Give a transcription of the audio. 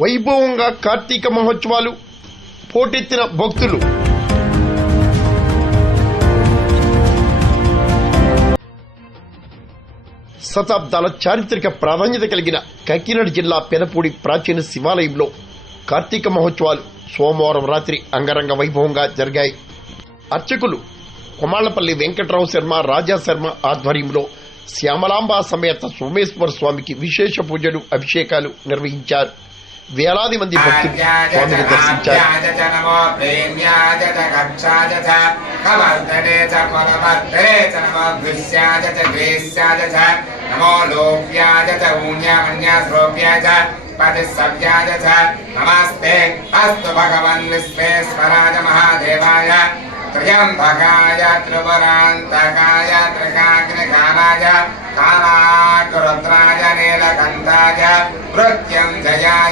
వైభవంగా కార్తీక మహోత్సవాలు, పోటెత్తిన భక్తులు. శతాబ్దాల చారిత్రక ప్రాధాన్యత కలిగిన కాకినాడ జిల్లా పెనపూడి ప్రాచీన శివాలయంలో కార్తీక మహోత్సవాలు సోమవారం రాత్రి అంగరంగ వైభవంగా జరిగాయి. అర్చకులు కొమాళ్లపల్లి వెంకట్రావు శర్మ, రాజా శర్మ ఆధ్వర్యంలో శ్యామలాంబ సమేత సోమేశ్వర స్వామికి విశేష పూజలు, అభిషేకాలు నిర్వహించారు. వేలాది మంది భక్తులు స్వామిని దర్శించారు. నమస్తే అస్తు భగవన్ విశ్వేశ్వరాయ మహాదేవాయ త్ర్యంబకాయ త్రిపురాంతకాయ త్రికాగ్నికాలాయ కాలాగ్రుద్రాయ నీలకంఠాయ మృత్యుంజయాయ